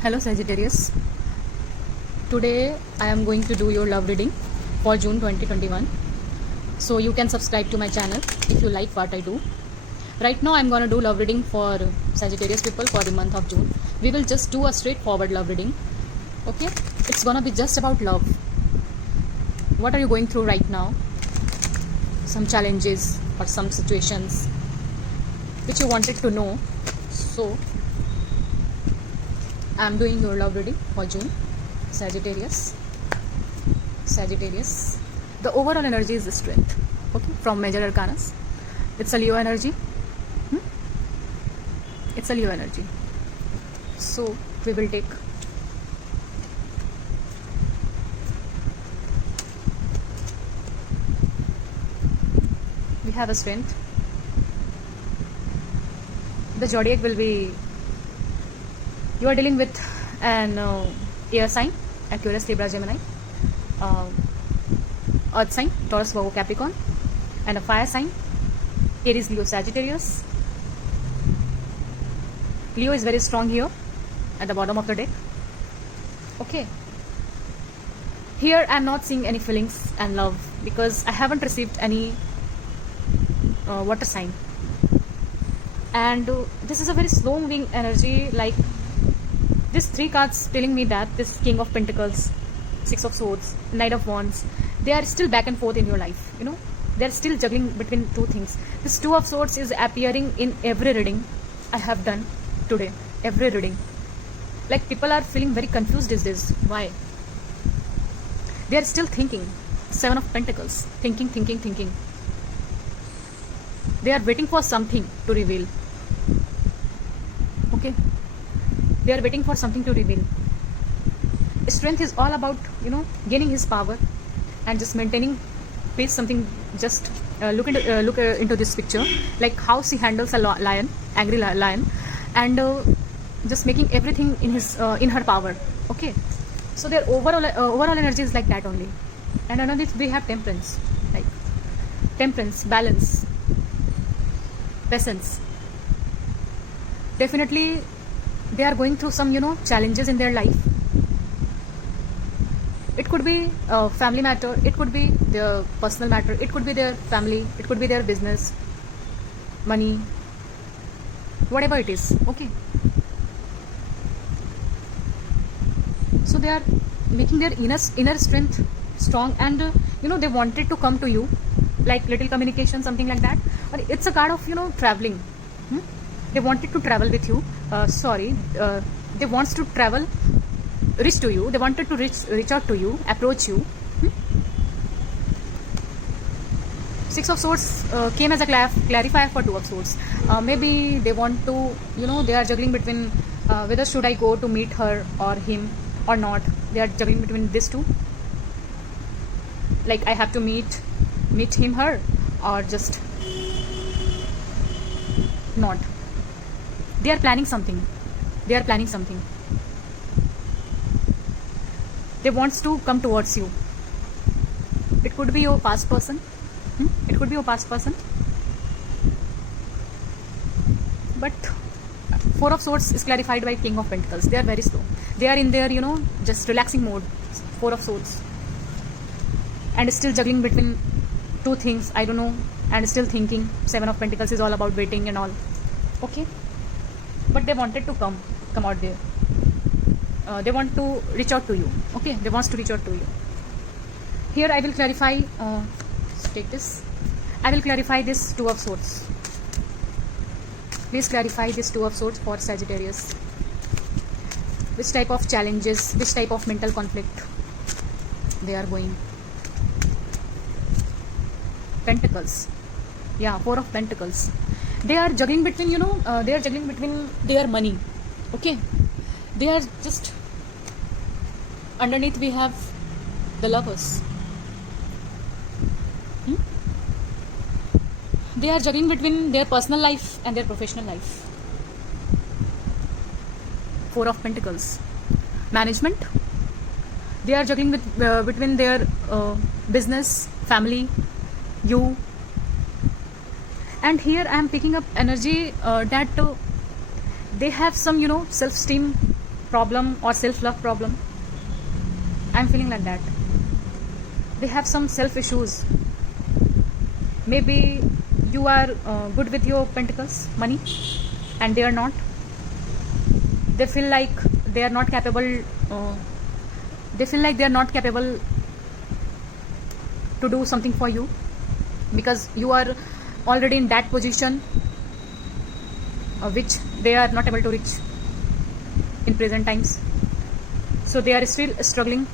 Hello Sagittarius. Today I am going to do your love reading for June 2021. So you can subscribe to my channel if you like what I do. Right now I am going to do love reading for Sagittarius people for the month of June. We will just do a straightforward love reading. Okay? It's going to be just about love. What are you going through right now? Some challenges or some situations which you wanted to know. So I am doing your love reading for June. Sagittarius. The overall energy is the strength. Okay, from major arcanas. It's a Leo energy. It's a Leo energy. So we will take we have a strength. The zodiac will be, you are dealing with an air sign, Aquarius, Libra, Gemini, earth sign, Taurus, Virgo, Capricorn, and a fire sign, Aries, Leo, Sagittarius. Leo is very strong here at the bottom of the deck. Okay, here I am not seeing any feelings and love because I haven't received any water sign, and this is a very slow moving energy. Like this three cards telling me that this King of Pentacles, Six of Swords, Knight of Wands, they are still back and forth in your life. You know, they are still juggling between two things. This Two of Swords is appearing in every reading I have done today. Every reading. Like people are feeling very confused these days. Why? They are still thinking. Seven of Pentacles. Thinking. They are waiting for something to reveal. Okay? They are waiting for something to reveal. Strength is all about, gaining his power and just maintaining peace. Something, just look into this picture, like how she handles a lion, angry lion, and just making everything in her power. Okay, so their overall energy is like that only. And another, we have temperance, like temperance, balance, patience. Definitely they are going through some challenges in their life. It could be a family matter, it could be their personal matter, it could be their family, it could be their business, money, whatever it is. Okay, so they are making their inner strength strong, and they wanted to come to you, like little communication, something like that. Or it's a card of traveling. They wanted to travel with you. They wants to travel, reach to you. They wanted to reach out to you, approach you. Six of Swords came as a clarifier for Two of Swords. Maybe they want to, they are juggling between whether should I go to meet her or him or not. They are juggling between these two. Like I have to meet him, her, or just not. They are planning something. They wants to come towards you. It could be your past person. But Four of Swords is clarified by King of Pentacles. They are very slow. They are in their, just relaxing mode. Four of Swords. And still juggling between two things. I don't know. And still thinking. Seven of Pentacles is all about waiting and all. Okay. But they wanted to come out there. They want to reach out to you. Okay, they wants to reach out to you. Here I will clarify. Take this. I will clarify this Two of Swords. Please clarify this Two of Swords for Sagittarius. Which type of challenges, which type of mental conflict they are going. Pentacles. Yeah, Four of Pentacles. They are juggling between, their money. Okay, they are just underneath. We have the Lovers. They are juggling between their personal life and their professional life. Four of Pentacles. Management. They are juggling between their business, family, you. And here I am picking up energy that they have some self-esteem problem or self-love problem. I'm feeling like that. They have some self issues. Maybe you are good with your pentacles, money, and they are not. They feel like they are not capable. They feel like they are not capable to do something for you because you are already in that position which they are not able to reach in present times. So they are still struggling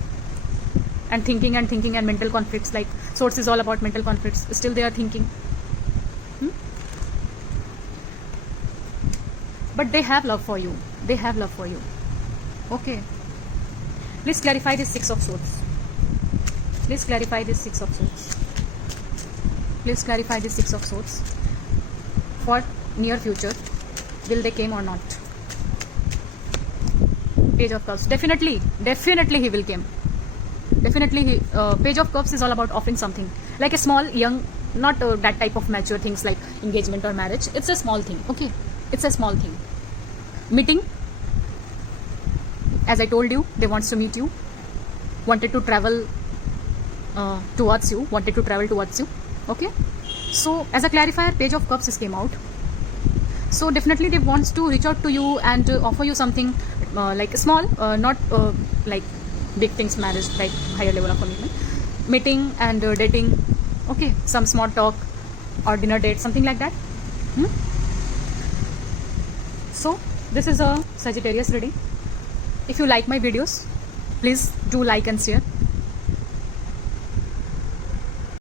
and thinking and mental conflicts, like source is all about mental conflicts. Still they are thinking. But they have love for you. They have love for you. Okay. Please clarify this Six of Swords. Please clarify this Six of Swords. Please clarify this Six of Swords. For near future, will they came or not? Page of Cups. Definitely he will came. Definitely he, Page of Cups is all about offering something. Like a small, young, not that type of mature things like engagement or marriage. It's a small thing. Okay. It's a small thing. Meeting. As I told you, they wants to meet you. Wanted to travel towards you. Wanted to travel towards you. Okay. So as a clarifier, Page of Cups came out. So definitely they wants to reach out to you and offer you something like small, not like big things, marriage, like higher level of commitment. Meeting and dating. Okay. Some small talk or dinner date, something like that. So this is a Sagittarius reading. If you like my videos, please do like and share.